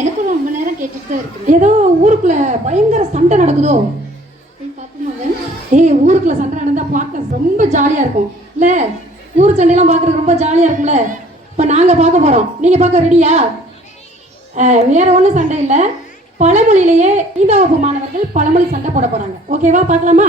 எனக்கும் ரொம்ப நேரம் கேட்டுட்டு தான் இருக்கு. ஏதோ ஊருக்குள்ள பயங்கர சண்டை நடக்குதோ? ஏய் ஊருக்குள்ள சண்டை நடந்தா பார்க்க ரொம்ப ஜாலியா இருக்கும். இல்ல ஊர் சண்டையெல்லாம் பார்க்கறதுக்கு ரொம்ப ஜாலியா இருக்கும்ல? இப்ப நாங்க பார்க்க போறோம். நீங்க பார்க்க ரெடியா? வேற ஒன்றும் சண்டை இல்லை. பழமொழியிலேயே ஐந்தாம் வகுப்பு மாணவர்கள் பழமொழி சண்டை போட போறாங்க. ஓகேவா பார்க்கலாமா?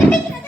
Gracias.